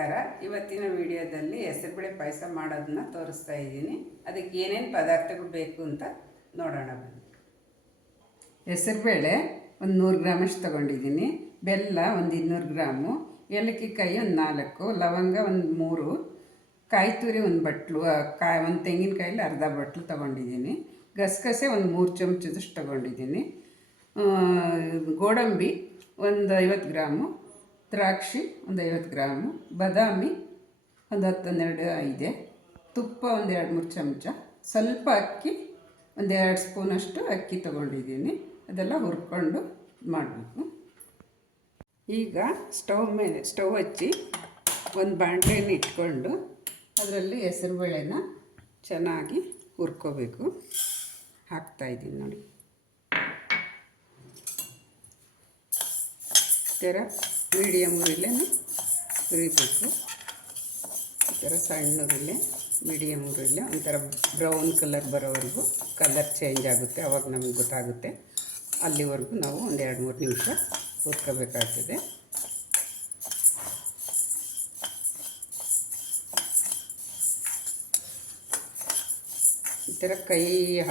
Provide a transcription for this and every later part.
ನಮಸ್ಕಾರ. ಇವತ್ತಿನ ವಿಡಿಯೋದಲ್ಲಿ ಹೆಸರುಬೇಳೆ ಪಾಯಸ ಮಾಡೋದನ್ನ ತೋರಿಸ್ತಾ ಇದ್ದೀನಿ. ಅದಕ್ಕೆ ಏನೇನು ಪದಾರ್ಥಗಳು ಬೇಕು ಅಂತ ನೋಡೋಣ ಬನ್ನಿ. ಹೆಸರುಬೇಳೆ ಒಂದು 100 ಗ್ರಾಮಷ್ಟು ತೊಗೊಂಡಿದ್ದೀನಿ. ಬೆಲ್ಲ ಒಂದು 200 ಗ್ರಾಮು, ಏಲಕ್ಕಿಕಾಯಿ ಒಂದು 4, ಲವಂಗ ಒಂದು 3, ಕಾಯಿ ತುರಿ ಒಂದು ಬಟ್ಲು, ಒಂದು ತೆಂಗಿನಕಾಯಲ್ಲಿ ಅರ್ಧ ಬಟ್ಲು ತೊಗೊಂಡಿದ್ದೀನಿ. ಗಸಗಸೆ ಒಂದು 3 ಚಮಚದಷ್ಟು ತೊಗೊಂಡಿದ್ದೀನಿ. ಗೋಡಂಬಿ ಒಂದು 50 ಗ್ರಾಮು, ದ್ರಾಕ್ಷಿ ಒಂದು 50 ಗ್ರಾಮು, ಬಾದಾಮಿ ಒಂದು 10-12 ಇದೆ, ತುಪ್ಪ ಒಂದು 2-3 ಚಮಚ, ಸ್ವಲ್ಪ ಅಕ್ಕಿ ಒಂದು 2 ಸ್ಪೂನಷ್ಟು ಅಕ್ಕಿ ತೊಗೊಂಡಿದ್ದೀನಿ. ಅದೆಲ್ಲ ಹುರ್ಕೊಂಡು ಮಾಡಬೇಕು. ಈಗ ಸ್ಟವ್ ಹಚ್ಚಿ ಒಂದು ಬಾಣಲೆಯನ್ನು ಇಟ್ಕೊಂಡು ಅದರಲ್ಲಿ ಹೆಸರುಬೇಳೆನ ಚೆನ್ನಾಗಿ ಹುರ್ಕೋಬೇಕು. ಹಾಕ್ತಾಯಿದ್ದೀನಿ ನೋಡಿ. ಈ ಥರ ಮೀಡಿಯಮ್ ಉರಿಲೇ ಹುರಿಬೇಕು. ಈ ಥರ ಸಣ್ಣ ಉರಿಲೆ ಮೀಡಿಯಮ್ ಉರಿಲೆ ಒಂಥರ ಬ್ರೌನ್ ಕಲರ್ ಬರೋವರೆಗೂ ಕಲರ್ ಚೇಂಜ್ ಆಗುತ್ತೆ. ಆವಾಗ ನಮಗೆ ಗೊತ್ತಾಗುತ್ತೆ. ಅಲ್ಲಿವರೆಗೂ ನಾವು ಒಂದು 2-3 ನಿಮಿಷ ಹುರ್ಕೋಬೇಕಾಗ್ತದೆ. ಈ ಥರ ಕೈ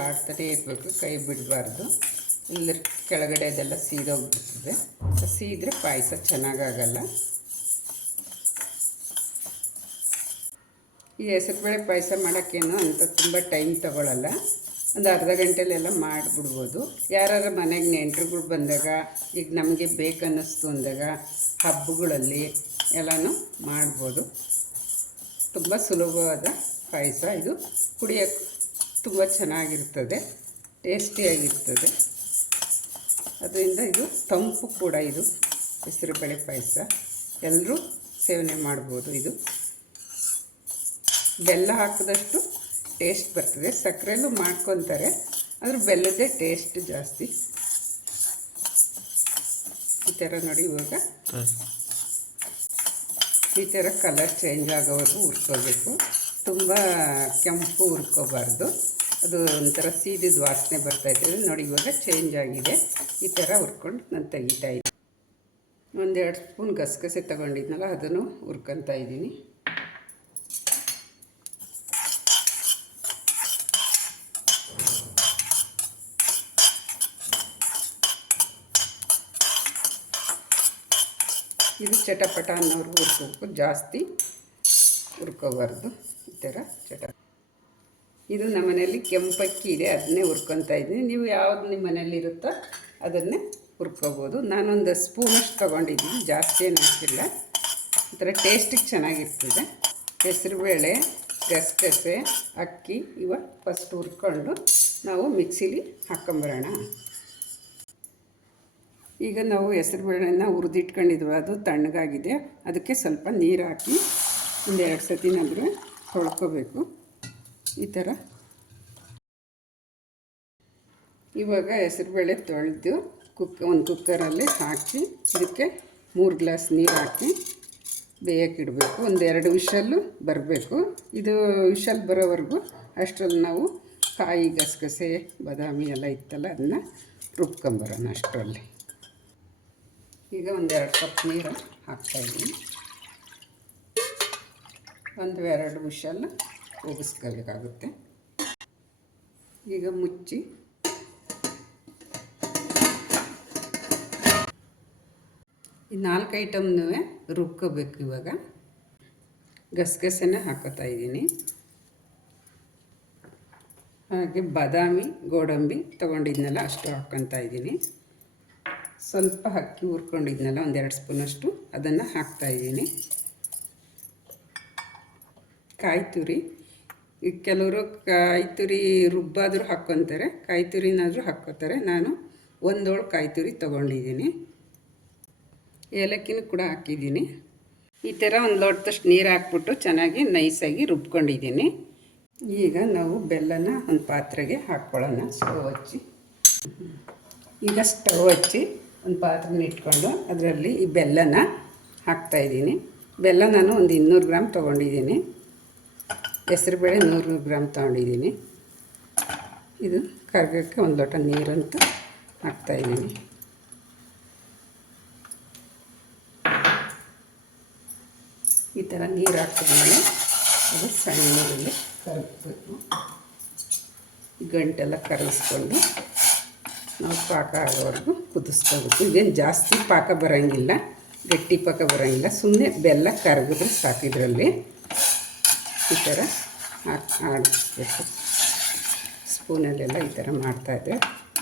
ಆಡ್ತಾನೆ ಇರಬೇಕು, ಕೈ ಬಿಡಬಾರ್ದು. ಇಲ್ಲ ಕೆಳಗಡೆ ಅದೆಲ್ಲ ಸೀದೋಗ್ಬಿಡ್ತದೆ. ಸೀದ್ರೆ ಪಾಯಸ ಚೆನ್ನಾಗಾಗಲ್ಲ. ಈ ಹೆಸರುಬೇಳೆ ಪಾಯಸ ಮಾಡೋಕ್ಕೇನು ಅಂತ ತುಂಬ ಟೈಮ್ ತೊಗೊಳ್ಳಲ್ಲ. ಒಂದು ಅರ್ಧ ಗಂಟೆಲೆಲ್ಲ ಮಾಡಿಬಿಡ್ಬೋದು. ಯಾರು ಮನೆಗೆ ನೆಂಟರುಗಳು ಬಂದಾಗ, ಈಗ ನಮಗೆ ಬೇಕನ್ನಿಸ್ತು ಅಂದಾಗ ಹಬ್ಬಗಳಲ್ಲಿ ಎಲ್ಲನೂ ಮಾಡ್ಬೋದು. ತುಂಬ ಸುಲಭವಾದ ಪಾಯಸ ಇದು. ಕುಡಿಯೋಕ್ಕೆ ತುಂಬ ಚೆನ್ನಾಗಿರ್ತದೆ, ಟೇಸ್ಟಿಯಾಗಿರ್ತದೆ. ಅದರಿಂದ ಇದು ತಂಪು ಕೂಡ. ಇದು ಹೆಸರುಬೇಳೆ ಪಾಯಸ ಎಲ್ಲರೂ ಸೇವನೆ ಮಾಡ್ಬೋದು. ಇದು ಬೆಲ್ಲ ಹಾಕಿದಷ್ಟು ಟೇಸ್ಟ್ ಬರ್ತದೆ. ಸಕ್ಕರೆಯಲ್ಲೂ ಮಾಡ್ಕೊತಾರೆ, ಆದರೂ ಬೆಲ್ಲದ್ದೇ ಟೇಸ್ಟ್ ಜಾಸ್ತಿ. ಈ ಥರ ನೋಡಿ. ಇವಾಗ ಈ ಥರ ಕಲರ್ ಚೇಂಜ್ ಆಗೋವರೆಗೂ ಹುರ್ಕೋಬೇಕು. ತುಂಬ ಕೆಂಪು ಹುರ್ಕೋಬಾರ್ದು. ಅದು ಒಂಥರ ಸೀದಿದ ವಾಸನೆ ಬರ್ತಾಯಿರ್ತದೆ ನೋಡಿ. ಇವಾಗ ಚೇಂಜ್ ಆಗಿದೆ. ಈ ಥರ ಹುರ್ಕೊಂಡು ನಾನು ತೆಗಿತಾಯಿದ್ದೀನಿ. 1-2 ಸ್ಪೂನ್ ಗಸಗಸೆ ತೊಗೊಂಡಿದ್ನಲ್ಲ, ಅದನ್ನು ಹುರ್ಕೊತಾ ಇದ್ದೀನಿ. ಇದು ಚಟಪಟ ಅನ್ನೋರ್ಗು ಹುರ್ಕೋಬೇಕು, ಜಾಸ್ತಿ ಹುರ್ಕೋಬಾರ್ದು. ಈ ಥರ ಇದು ನಮ್ಮ ಮನೆಯಲ್ಲಿ ಕೆಂಪಕ್ಕಿ ಇದೆ, ಅದನ್ನೇ ಹುರ್ಕೊತಾ ಇದ್ದೀನಿ. ನೀವು ಯಾವ್ದು ನಿಮ್ಮ ಮನೆಯಲ್ಲಿರುತ್ತೋ ಅದನ್ನೇ ಹುರ್ಕೋಬೋದು. ನಾನೊಂದು ಸ್ಪೂನಷ್ಟು ತೊಗೊಂಡಿದ್ದೀನಿ, ಜಾಸ್ತಿ ಏನು ಹಾಕಿಲ್ಲ. ಈ ಥರ ಟೇಸ್ಟಿಗೆ ಚೆನ್ನಾಗಿರ್ತದೆ. ಹೆಸರುಬೇಳೆ, ಗಸಗಸೆ, ಅಕ್ಕಿ ಇವ ಫಸ್ಟ್ ಹುರ್ಕೊಂಡು ನಾವು ಮಿಕ್ಸಿಲಿ ಹಾಕ್ಕೊಂಬರೋಣ. ಈಗ ನಾವು ಹೆಸರುಬೇಳೆನ ಹುರಿದಿಟ್ಕೊಂಡಿದ್ವಿ, ಅದು ತಣ್ಣಗಾಗಿದೆ. ಅದಕ್ಕೆ ಸ್ವಲ್ಪ ನೀರು ಹಾಕಿ ಒಂದು 2 ಸತಿನಾದರೂ ತೊಳ್ಕೊಬೇಕು. ಈ ಥರ ಇವಾಗ ಹೆಸರುಬೇಳೆ ತೊಳೆದು ಒಂದು ಕುಕ್ಕರಲ್ಲಿ ಹಾಕಿ ಇದಕ್ಕೆ 3 ಗ್ಲಾಸ್ ನೀರು ಹಾಕಿ ಬೇಯಕ್ಕಿಡಬೇಕು. ಒಂದು 2 ವಿಷಲ್ಲು ಬರಬೇಕು. ಇದು ವಿಷಲ್ ಬರೋವರೆಗೂ ಅಷ್ಟರಲ್ಲಿ ನಾವು ಕಾಯಿ, ಗಸಗಸೆ, ಬಾದಾಮಿ ಎಲ್ಲ ಇತ್ತಲ್ಲ, ಅದನ್ನು ರುಬ್ಕೊಂಬರೋಣ ಅಷ್ಟರಲ್ಲಿ. ಈಗ ಒಂದು 2 ಕಪ್ ನೀರು ಹಾಕ್ತಾಯಿದ್ದೀನಿ. ಒಂದು 2 ವಿಷಲ್ ಕೂಗಿಸ್ಕೋಬೇಕಾಗುತ್ತೆ. ಈಗ ಮುಚ್ಚಿ ಈ 4 ಐಟಮ್ನೂ ರುಬ್ಕೋಬೇಕು. ಇವಾಗ ಗಸಗಸೆನ ಹಾಕೋತಾ ಇದ್ದೀನಿ. ಹಾಗೆ ಬಾದಾಮಿ, ಗೋಡಂಬಿ ತೊಗೊಂಡಿದ್ನಲ್ಲ ಅಷ್ಟು ಹಾಕ್ಕೊತಾ ಇದ್ದೀನಿ. ಸ್ವಲ್ಪ ಅಕ್ಕಿ ಹುರ್ಕೊಂಡಿದ್ನಲ್ಲ, ಒಂದು 2 ಸ್ಪೂನಷ್ಟು, ಅದನ್ನು ಹಾಕ್ತಾಯಿದ್ದೀನಿ. ಕಾಯಿ ತುರಿ, ಈಗ ಕೆಲವರು ಕಾಯಿ ತುರಿ ರುಬ್ಬಾದರೂ ಹಾಕ್ಕೊತಾರೆ, ಕಾಯಿ ತುರಿನಾದರೂ ಹಾಕ್ಕೋತಾರೆ. ನಾನು 1 ಹೋಳು ಕಾಯಿ ತುರಿ ತೊಗೊಂಡಿದ್ದೀನಿ. ಏಲಕ್ಕಿನೂ ಕೂಡ ಹಾಕಿದ್ದೀನಿ. ಈ ಥರ ಒಂದು ಲೋಟದಷ್ಟು ನೀರು ಹಾಕ್ಬಿಟ್ಟು ಚೆನ್ನಾಗಿ ನೈಸಾಗಿ ರುಬ್ಕೊಂಡಿದ್ದೀನಿ. ಈಗ ನಾವು ಬೆಲ್ಲನ ಒಂದು ಪಾತ್ರೆಗೆ ಹಾಕ್ಕೊಳ್ಳೋಣ. ಸ್ಟವ್ ಹಚ್ಚಿ ಒಂದು ಪಾತ್ರೆನ ಇಟ್ಕೊಂಡು ಅದರಲ್ಲಿ ಈ ಬೆಲ್ಲನ ಹಾಕ್ತಾಯಿದ್ದೀನಿ. ಬೆಲ್ಲ ನಾನು ಒಂದು 200 ಗ್ರಾಮ್ ತೊಗೊಂಡಿದ್ದೀನಿ. ಹೆಸರುಬೇಳೆ 100 ಗ್ರಾಮ್ ತೊಗೊಂಡಿದ್ದೀನಿ. ಇದು ಕರ್ಗಕ್ಕೆ 1 ಲೋಟ ನೀರಂತ ಹಾಕ್ತಾಯಿದ್ದೀನಿ. ಈ ಥರ ನೀರು ಹಾಕಿದ್ಮೇಲೆ ಅದು ಸಣ್ಣದಲ್ಲಿ ಕರಗಬೇಕು. ಗಂಟೆಲ್ಲ ಕರಗಿಸ್ಕೊಂಡು ನಾವು ಪಾಕ ಆಗೋವರೆಗೂ ಕುದಿಸ್ಕೋಬೇಕು. ಇದೇನು ಜಾಸ್ತಿ ಪಾಕ ಬರೋಂಗಿಲ್ಲ, ಗಟ್ಟಿ ಪಾಕ ಬರೋಂಗಿಲ್ಲ, ಸುಮ್ಮನೆ ಬೆಲ್ಲ ಕರಗಿದ್ರೆ ಸಾಕಿದ್ರಲ್ಲಿ ಈ ಥರ ಆಡಿಸ್ಬೇಕು. ಸ್ಪೂನಲ್ಲೆಲ್ಲ ಈ ಥರ ಮಾಡ್ತಾಯಿದ್ರೆ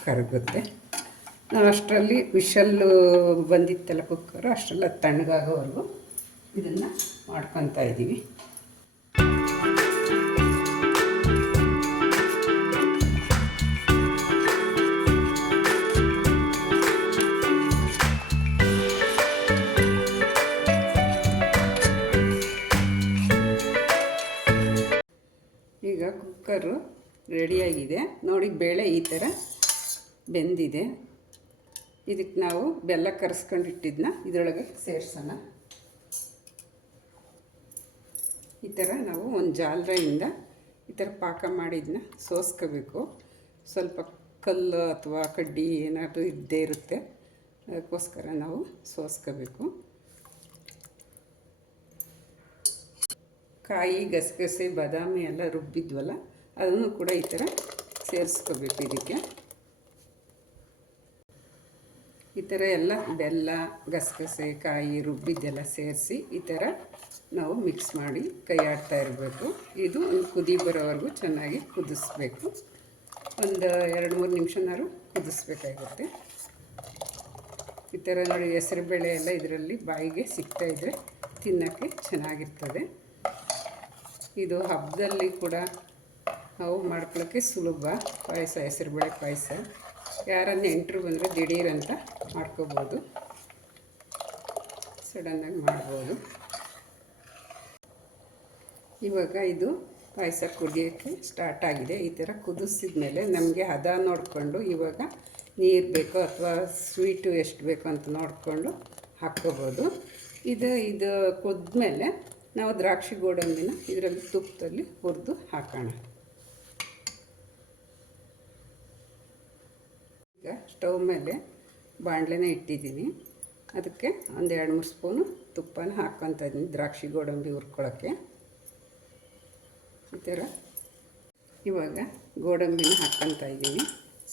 ಕರಗುತ್ತೆ. ನಾವು ಅಷ್ಟರಲ್ಲಿ ವಿಷಲ್ಲು ಬಂದಿತ್ತಲ್ಲ ಕುಕ್ಕರು, ಅಷ್ಟೆಲ್ಲ ತಣ್ಣಗಾಗೋವರೆಗೂ ಇದನ್ನು ಮಾಡ್ಕೊತಾ ಇದ್ದೀವಿ. ಈಗ ಕುಕ್ಕರು ರೆಡಿಯಾಗಿದೆ ನೋಡಿ. ಬೇಳೆ ಈ ಥರ ಬೆಂದಿದೆ. ಇದಕ್ಕೆ ನಾವು ಬೆಲ್ಲ ಕರೆಸ್ಕೊಂಡಿಟ್ಟಿದ್ದನ್ನ ಇದರೊಳಗೆ ಸೇರಿಸೋಣ. ಈ ಥರ ನಾವು ಒಂದು ಜಾಲರಿಯಿಂದ ಈ ಥರ ಪಾಕ ಮಾಡಿದ್ದನ್ನ ಸೋಸ್ಕೋಬೇಕು. ಸ್ವಲ್ಪ ಕಲ್ಲು ಅಥವಾ ಕಡ್ಡಿ ಏನಾದರೂ ಇದ್ದೇ ಇರುತ್ತೆ, ಅದಕ್ಕೋಸ್ಕರ ನಾವು ಸೋಸ್ಕೋಬೇಕು. ಕಾಯಿ, ಗಸಗಸೆ, ಬಾದಾಮಿ ಎಲ್ಲ ರುಬ್ಬಿದ್ವಲ್ಲ, ಅದನ್ನು ಕೂಡ ಈ ಥರ ಸೇರಿಸ್ಕೋಬೇಕು. ಇದಕ್ಕೆ ಈ ಥರ ಎಲ್ಲ ಬೆಲ್ಲ, ಗಸಗಸೆ, ಕಾಯಿ ರುಬ್ಬಿದ್ದೆಲ್ಲ ಸೇರಿಸಿ ಈ ಥರ ನಾವು ಮಿಕ್ಸ್ ಮಾಡಿ ಕೈ ಆಡ್ತಾ ಇರಬೇಕು. ಇದು ಒಂದು ಕುದಿ ಬರೋವರೆಗೂ ಚೆನ್ನಾಗಿ ಕುದಿಸ್ಬೇಕು. ಒಂದು 2-3 ನಿಮಿಷನಾದ್ರು ಕುದಿಸ್ಬೇಕಾಗುತ್ತೆ. ಈ ಥರ ನೋಡಿ, ಹೆಸರುಬೇಳೆ ಎಲ್ಲ ಇದರಲ್ಲಿ ಬಾಯಿಗೆ ಸಿಗ್ತಾಯಿದ್ರೆ ತಿನ್ನೋಕ್ಕೆ ಚೆನ್ನಾಗಿರ್ತದೆ. ಇದು ಹಬ್ಬದಲ್ಲಿ ಕೂಡ ನಾವು ಮಾಡ್ಕೊಳ್ಳೋಕ್ಕೆ ಸುಲಭ. ಪಾಯಸ, ಹೆಸರುಬೇಳೆ ಪಾಯಸ, ಯಾರನ್ನ ನೆಂಟರು ಬಂದರೆ ದಿಢೀರಂತ ಮಾಡ್ಕೋಬೋದು, ಸಡನ್ನಾಗಿ ಮಾಡ್ಬೋದು. ಇವಾಗ ಇದು ಪಾಯಸ ಕುದಿಯೋಕ್ಕೆ ಸ್ಟಾರ್ಟ್ ಆಗಿದೆ. ಈ ಥರ ಕುದಿಸಿದ ಮೇಲೆ ನಮಗೆ ಹದ ನೋಡಿಕೊಂಡು ಇವಾಗ ನೀರು ಬೇಕೋ ಅಥವಾ ಸ್ವೀಟು ಎಷ್ಟು ಬೇಕೋ ಅಂತ ನೋಡಿಕೊಂಡು ಹಾಕ್ಕೋಬೋದು. ಇದು ಕುದ್ಮೇಲೆ ನಾವು ದ್ರಾಕ್ಷಿ ಗೋಡಂಬಿನ ಇದರಲ್ಲಿ ತುಪ್ಪದಲ್ಲಿ ಹುರಿದು ಹಾಕೋಣ. ಈಗ ಸ್ಟವ್ ಮೇಲೆ ಬಾಣಲೆನ ಇಟ್ಟಿದ್ದೀನಿ. ಅದಕ್ಕೆ ಒಂದು 2-3 ಸ್ಪೂನು ತುಪ್ಪನ ಹಾಕ್ಕೊತಾ ಇದ್ದೀನಿ ದ್ರಾಕ್ಷಿ ಗೋಡಂಬಿ ಹುರ್ಕೊಳ್ಳೋಕ್ಕೆ. ಈ ಥರ ಇವಾಗ ಗೋಡಂಬಿನ ಹಾಕ್ಕೊತಾ ಇದ್ದೀನಿ.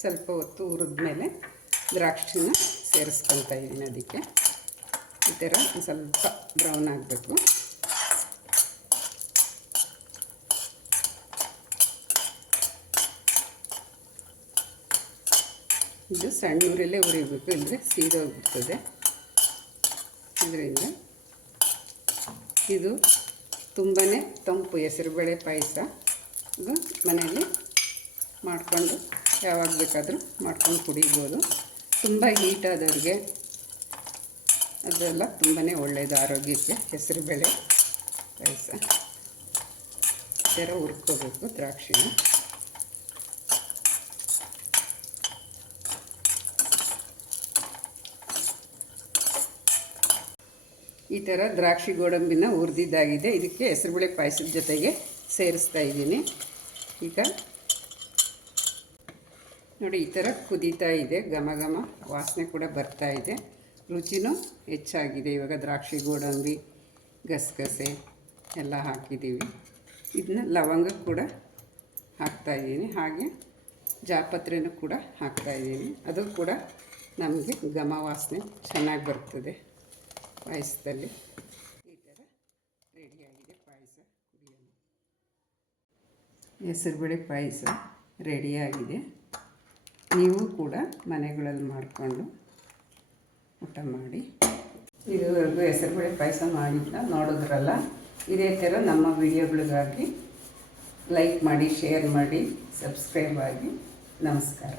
ಸ್ವಲ್ಪ ಹೊತ್ತು ಹುರಿದ್ಮೇಲೆ ದ್ರಾಕ್ಷಿನ ಸೇರಿಸ್ಕೊತಾ ಇದ್ದೀನಿ. ಅದಕ್ಕೆ ಈ ಥರ ಸ್ವಲ್ಪ ಬ್ರೌನ್ ಆಗಬೇಕು. ಇದು ಸಣ್ಣ ಊರಲ್ಲೇ ಹುರಿಬೇಕು, ಇಲ್ಲದ್ರೆ ಸೀದೋಗ್ಬಿಡ್ತದೆ. ಇದರಿಂದ ಇದು ತುಂಬಾ ತಂಪು ಹೆಸರುಬೇಳೆ ಪಾಯಸ. ಇದು ಮನೆಯಲ್ಲಿ ಮಾಡಿಕೊಂಡು ಯಾವಾಗ ಬೇಕಾದರೂ ಮಾಡ್ಕೊಂಡು ಕುಡಿಬೋದು. ತುಂಬ ಹೀಟಾದವ್ರಿಗೆ ಅದೆಲ್ಲ ತುಂಬಾ ಒಳ್ಳೆಯದು ಆರೋಗ್ಯಕ್ಕೆ. ಹೆಸರುಬೇಳೆ ಪಾಯಸ ಈ ಥರ ಹುರ್ಕೋಬೇಕು ದ್ರಾಕ್ಷಿನ. ಈ ಥರ ದ್ರಾಕ್ಷಿ ಗೋಡಂಬಿನ ಹುರಿದಿದ್ದಾಗಿದೆ. ಇದಕ್ಕೆ ಹೆಸರುಬೇಳೆ ಪಾಯಸದ ಜೊತೆಗೆ ಸೇರಿಸ್ತಾ ಇದ್ದೀನಿ. ಈಗ ನೋಡಿ, ಈ ಥರ ಕುದೀತಾ ಇದೆ, ಘಮ ಘಮ ವಾಸನೆ ಕೂಡ ಬರ್ತಾ ಇದೆ, ರುಚಿನೂ ಹೆಚ್ಚಾಗಿದೆ. ಇವಾಗ ದ್ರಾಕ್ಷಿ ಗೋಡಂಬಿ, ಗಸಗಸೆ ಎಲ್ಲ ಹಾಕಿದ್ದೀವಿ. ಇದನ್ನ ಲವಂಗ ಕೂಡ ಹಾಕ್ತಾಯಿದ್ದೀನಿ, ಹಾಗೆ ಜಾಪತ್ರೆನೂ ಕೂಡ ಹಾಕ್ತಾಯಿದ್ದೀನಿ. ಅದು ಕೂಡ ನಮಗೆ ಘಮ ವಾಸನೆ ಚೆನ್ನಾಗಿ ಬರ್ತದೆ ಪಾಯಸದಲ್ಲಿ. ಈ ಥರ ರೆಡಿಯಾಗಿದೆ ಪಾಯಸ ಕುಡಿಯೋದು. ಹೆಸರುಬೇಳೆ ಪಾಯಸ ರೆಡಿಯಾಗಿದೆ. ನೀವು ಕೂಡ ಮನೆಗಳಲ್ಲಿ ಮಾಡಿಕೊಂಡು ಊಟ ಮಾಡಿ. ಇದುವರೆಗೂ ಹೆಸರುಬೇಳೆ ಪಾಯಸ ಮಾಡಿಲ್ಲ, ನೋಡಿದ್ರಲ್ಲ. ಇದೇ ಥರ ನಮ್ಮ ವಿಡಿಯೋಗಳಿಗಾಗಿ ಲೈಕ್ ಮಾಡಿ, ಶೇರ್ ಮಾಡಿ, ಸಬ್ಸ್ಕ್ರೈಬ್ ಆಗಿ. ನಮಸ್ಕಾರ.